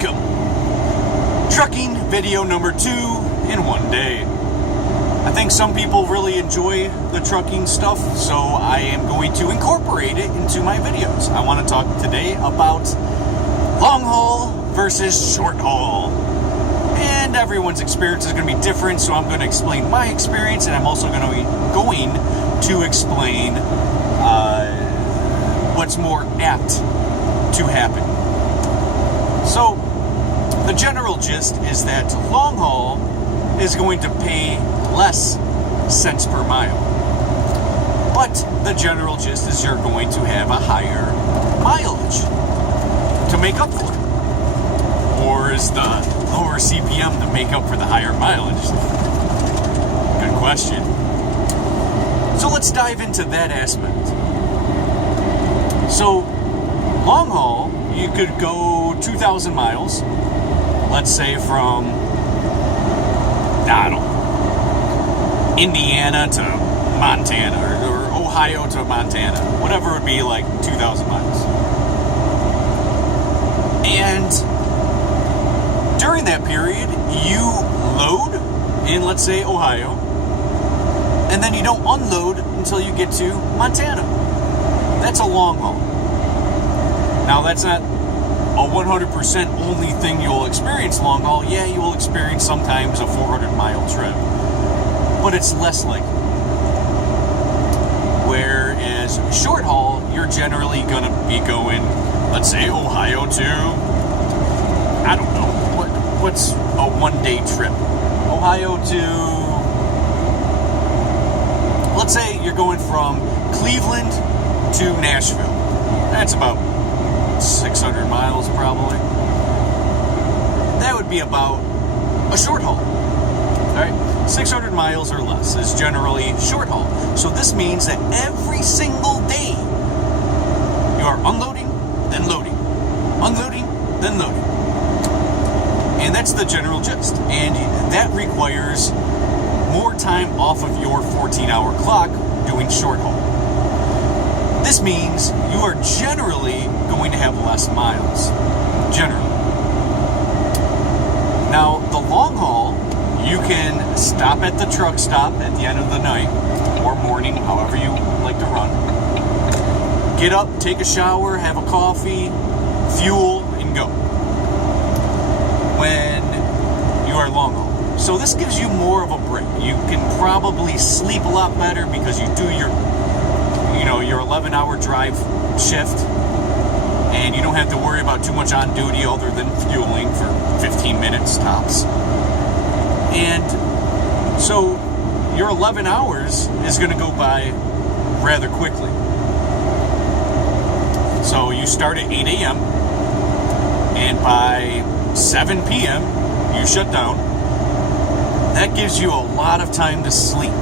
Welcome! Trucking video number 2 in one day. I think some people really enjoy the trucking stuff, so I am going to incorporate it into my videos. I want to talk today about long haul versus short haul. And everyone's experience is going to be different, so I'm going to explain my experience, and I'm also going to explain what's more apt to happen. So, the general gist is that long haul is going to pay less cents per mile. But the general gist is you're going to have a higher mileage to make up for it. Or is the lower CPM to make up for the higher mileage? Good question. So let's dive into that aspect. So, long haul, you could go 2,000 miles, let's say from, I don't know, Indiana to Montana, or Ohio to Montana, whatever it would be, like 2,000 miles. And during that period, you load in, let's say, Ohio, and then you don't unload until you get to Montana. That's a long haul. Now, that's not a 100% only thing you'll experience long haul. Yeah, you will experience sometimes a 400-mile trip, but it's less likely. Whereas short haul, you're generally going to be going, let's say, Ohio to, I don't know, what's a one-day trip? Ohio to, let's say you're going from Cleveland to Nashville. That's about 600 miles probably. That would be about a short haul. Alright? 600 miles or less is generally short haul. So this means that every single day you are unloading, then loading. Unloading, then loading. And that's the general gist. And that requires more time off of your 14-hour clock doing short haul. This means you are generally going to have less miles. Generally. Now, the long haul, you can stop at the truck stop at the end of the night or morning, however you like to run. Get up, take a shower, have a coffee, fuel, and go. When you are long haul. So this gives you more of a break. You can probably sleep a lot better because you do your 11-hour drive shift, and you don't have to worry about too much on duty other than fueling for 15 minutes tops. And so your 11 hours is going to go by rather quickly. So you start at 8 a.m. and by 7 p.m. you shut down. That gives you a lot of time to sleep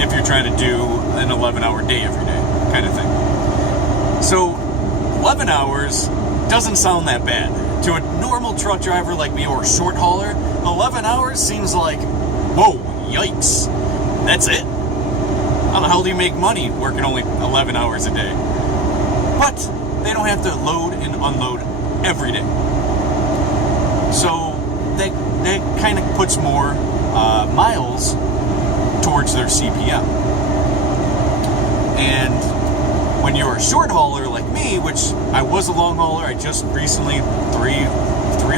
if you're trying to do an 11-hour day every day kind of thing. So 11 hours doesn't sound that bad. To a normal truck driver like me or a short hauler, 11 hours seems like, whoa, yikes. That's it? How the hell do you make money working only 11 hours a day? But they don't have to load and unload every day. So that kind of puts more miles towards their CPM. And when you're a short hauler like me, which I was a long hauler, I just recently, three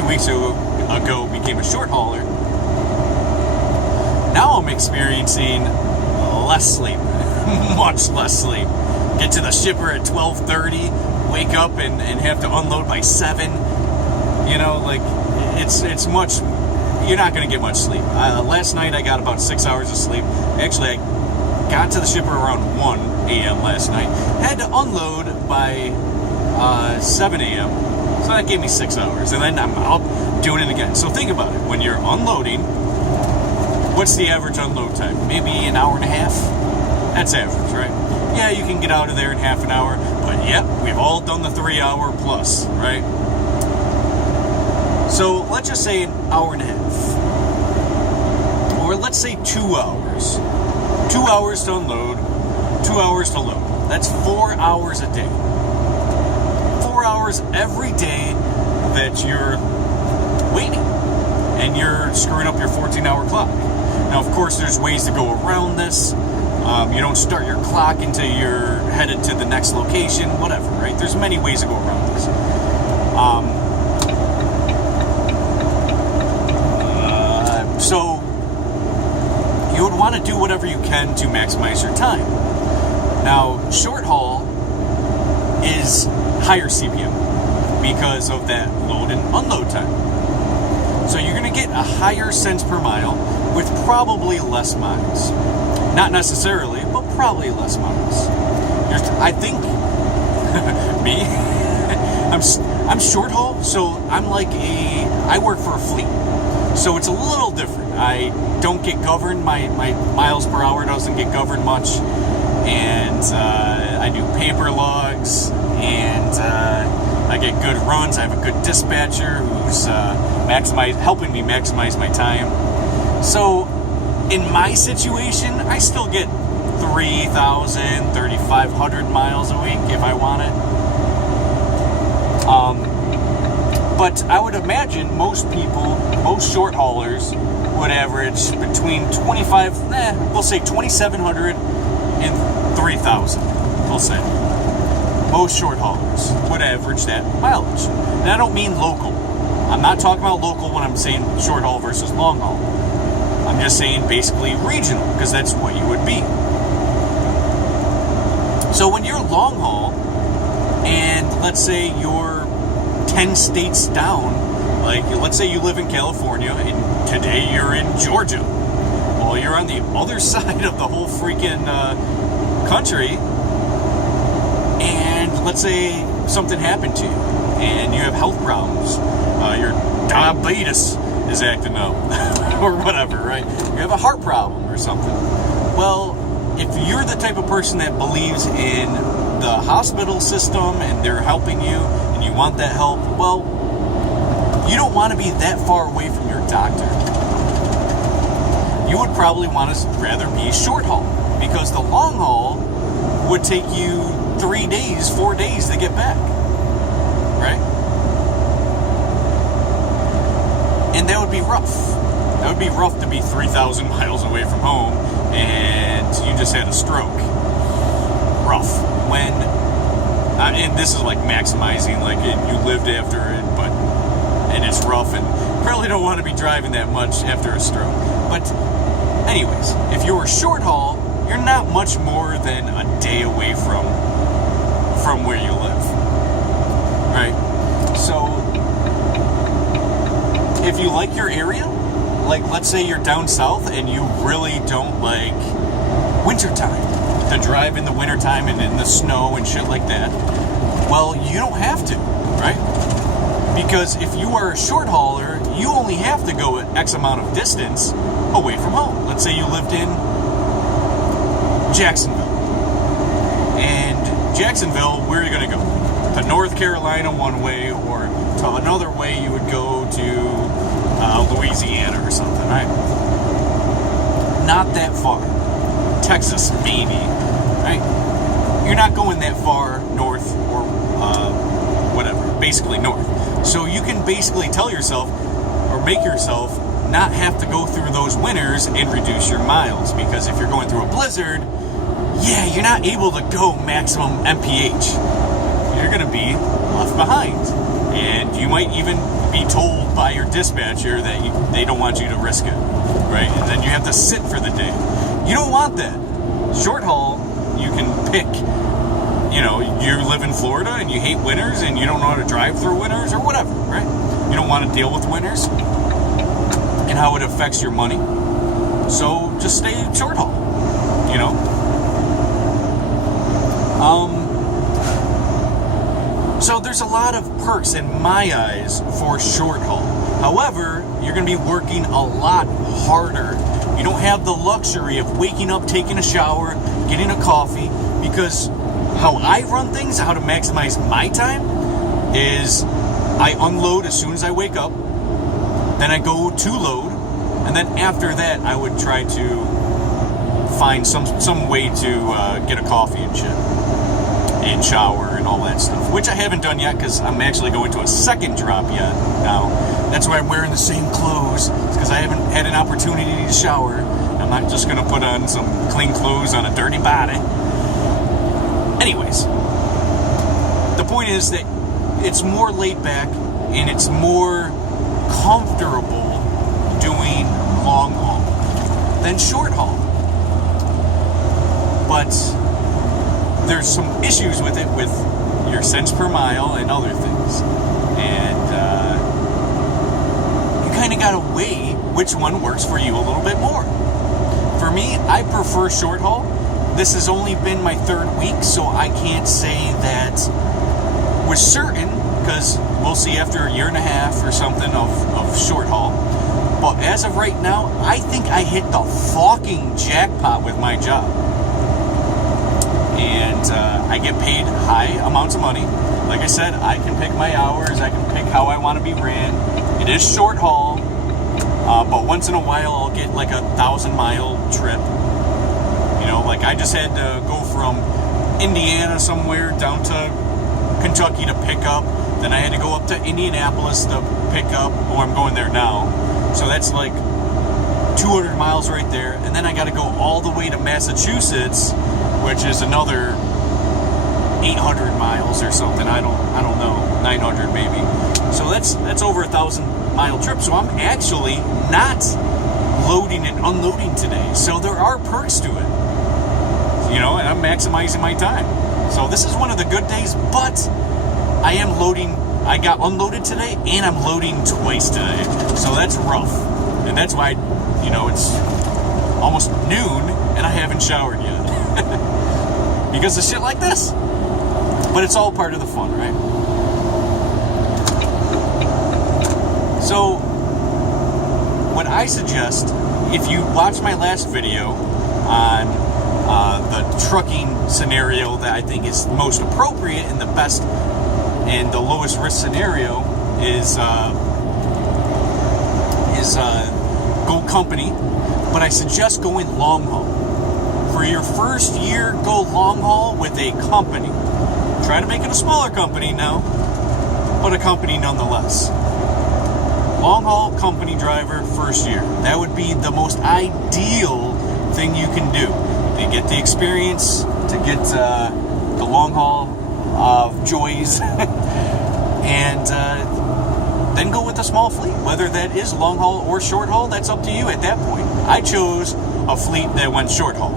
weeks ago, became a short hauler. Now I'm experiencing less sleep, much less sleep. Get to the shipper at 12:30, wake up and have to unload by 7. It's much. You're not going to get much sleep. Last night I got about 6 hours of sleep. Actually, I got to the shipper around 1 a.m. last night. Had to unload by 7 a.m. So that gave me 6 hours. And then I'm out doing it again. So think about it. When you're unloading, what's the average unload time? Maybe an hour and a half? That's average, right? Yeah, you can get out of there in half an hour. But yep, we've all done the 3-hour plus, right? So let's just say an hour and a half. Or let's say 2 hours. 2 hours to unload, 2 hours to load. That's 4 hours a day. 4 hours hours every day that you're waiting, and you're screwing up your 14-hour clock. Now, of course, there's ways to go around this. You don't start your clock until you're headed to the next location, whatever, right? There's many ways to go around this. So you would want to do whatever you can to maximize your time. Now, short haul is higher CPM because of that load and unload time. So you're going to get a higher cents per mile with probably less miles. Not necessarily, but probably less miles. I think me, I'm short haul, so I work for a fleet. So it's a little different. I don't get governed. My miles per hour doesn't get governed much. And I do paper logs, and I get good runs. I have a good dispatcher who's helping me maximize my time. So in my situation, I still get 3,000, 3,500 miles a week if I want it. But I would imagine most short haulers would average between 2,700 and 3,000, we'll say. Most short haulers would average that mileage. And I don't mean local. I'm not talking about local when I'm saying short haul versus long haul. I'm just saying basically regional, because that's what you would be. So when you're long haul, and let's say you're 10 states down, like let's say you live in California, and today you're in Georgia. Well, you're on the other side of the whole freaking country, and let's say something happened to you, and you have health problems. Your diabetes is acting up, or whatever, right? You have a heart problem or something. Well, if you're the type of person that believes in the hospital system and they're helping you and you want that help, well, you don't want to be that far away from your doctor. You would probably want to rather be short haul, because the long haul would take you 3 days, 4 days to get back, right? And that would be rough. That would be rough to be 3,000 miles away from home and you just had a stroke. Rough. And this is like maximizing, like you lived after it, and it's rough, and probably don't want to be driving that much after a stroke. But anyways, if you were short haul, you're not much more than a day away from where you live, right? So if you like your area, like let's say you're down south and you really don't like wintertime, to drive in the wintertime and in the snow and shit like that, well, you don't have to, right? Because if you are a short hauler, you only have to go X amount of distance away from home. Let's say you lived in Jacksonville. And Jacksonville, where are you going to go? To North Carolina one way, or to another way you would go to Louisiana or something, right? Not that far. Texas, maybe, right? You're not going that far north or whatever, basically north. So you can basically tell yourself or make yourself not have to go through those winters and reduce your miles, because if you're going through a blizzard, yeah, you're not able to go maximum MPH. You're going to be left behind. And you might even be told by your dispatcher that they don't want you to risk it, right? And then you have to sit for the day. You don't want that. Short haul, you can pick, you live in Florida and you hate winters and you don't know how to drive through winters or whatever, right? You don't want to deal with winters and how it affects your money. So just stay short haul, So there's a lot of perks in my eyes for short haul. However, you're going to be working a lot harder. You don't have the luxury of waking up, taking a shower, getting a coffee, because how I run things, how to maximize my time, is I unload as soon as I wake up, then I go to load, and then after that I would try to find some way to get a coffee and shit. and shower and all that stuff, which I haven't done yet because I'm actually going to a second drop yet now. That's why I'm wearing the same clothes, because I haven't had an opportunity to shower. I'm not just going to put on some clean clothes on a dirty body. Anyways, the point is that it's more laid back and it's more comfortable doing long haul than short haul. But there's some issues with it, with your cents per mile and other things. And you kind of got to weigh which one works for you a little bit more. For me, I prefer short haul. This has only been my 3rd week, so I can't say that with certain, because we'll see after a year and a half or something of short haul. But as of right now, I think I hit the fucking jackpot with my job. And I get paid high amounts of money. Like I said, I can pick my hours. I can pick how I want to be ran. It is short haul, but once in a while I'll get like a 1,000-mile trip. You know, like I just had to go from Indiana somewhere down to Kentucky to pick up. Then I had to go up to Indianapolis to pick up. Oh, I'm going there now. So that's like 200 miles right there. And then I got to go all the way to Massachusetts, which is another 800 miles or something. I don't know, 900 maybe. So that's over 1,000-mile trip. So I'm actually not loading and unloading today. So there are perks to it. You know, and I'm maximizing my time. So this is one of the good days, but I am loading. I got unloaded today, and I'm loading twice today. So that's rough. And that's why, you know, it's almost noon, and I haven't showered yet. Because of shit like this. But it's all part of the fun, right? So, what I suggest, if you watch my last video on the trucking scenario that I think is most appropriate and the best and the lowest risk scenario is go company, but I suggest going long haul. For your first year, go long haul with a company. Try to make it a smaller company now, but a company nonetheless. Long haul company driver first year. That would be the most ideal thing you can do to get the experience, to get the long haul joys, and then go with a small fleet. Whether that is long haul or short haul, that's up to you at that point. I chose a fleet that went short haul.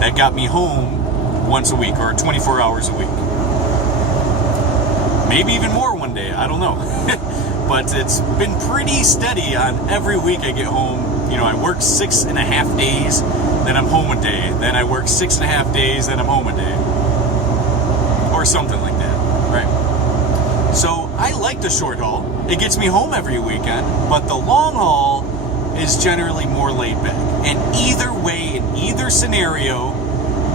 That got me home once a week or 24 hours a week. Maybe even more one day, I don't know. But it's been pretty steady on every week I get home. You know, I work 6.5 days, then I'm home a day. Then I work 6.5 days, then I'm home a day. Or something like that, right? So I like the short haul. It gets me home every weekend, but the long haul is generally more laid back. And either way, in either scenario,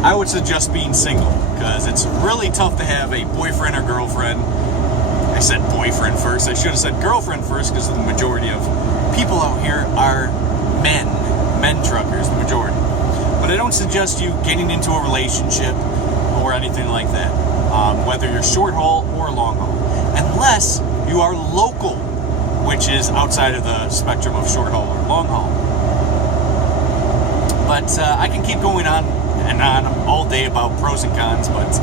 I would suggest being single, because it's really tough to have a boyfriend or girlfriend. I said boyfriend first. I should have said girlfriend first, because the majority of people out here are men truckers, the majority. But I don't suggest you getting into a relationship or anything like that, whether you're short haul or long haul, unless you are local, which is outside of the spectrum of short haul or long haul. But I can keep going on and on all day about pros and cons, but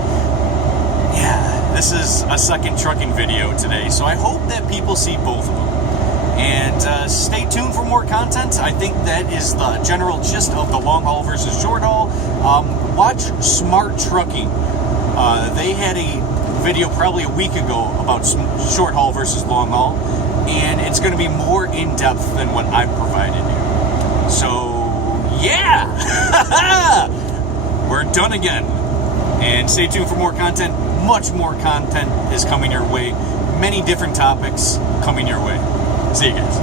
yeah, this is a second trucking video today, so I hope that people see both of them. And stay tuned for more content. I think that is the general gist of the long haul versus short haul. Watch Smart Trucking. They had a video probably a week ago about short haul versus long haul, and it's going to be more in depth than what I've provided you. So yeah, we're done again. And stay tuned for more content. Much more content is coming your way. Many different topics coming your way. See you guys.